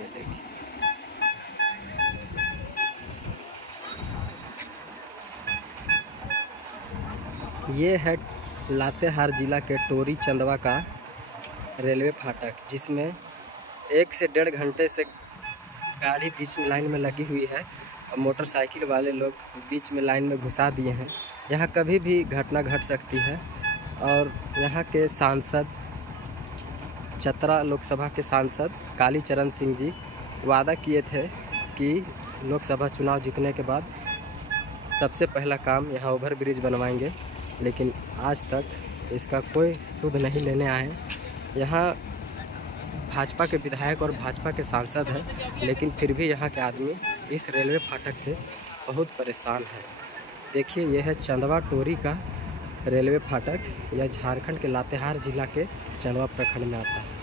ये देखिए, ये है लातेहार जिला के टोरी चंदवा का रेलवे फाटक, जिसमें 1 से 1.5 घंटे से गाड़ी बीच में लाइन में लगी हुई है और मोटरसाइकिल वाले लोग बीच में लाइन में घुसा दिए हैं। यहाँ कभी भी घटना घट सकती है। और यहाँ के सांसद, चतरा लोकसभा के सांसद कालीचरण सिंह जी वादा किए थे कि लोकसभा चुनाव जीतने के बाद सबसे पहला काम यहाँ ओवर ब्रिज बनवाएंगे, लेकिन आज तक इसका कोई सुध नहीं लेने आए हैं। यहाँ भाजपा के विधायक और भाजपा के सांसद हैं, लेकिन फिर भी यहाँ के आदमी इस रेलवे फाटक से बहुत परेशान है। देखिए, यह है चंदवा टोरी का रेलवे फाटक। यह झारखंड के लातेहार जिला के चंदवा प्रखंड में आता है।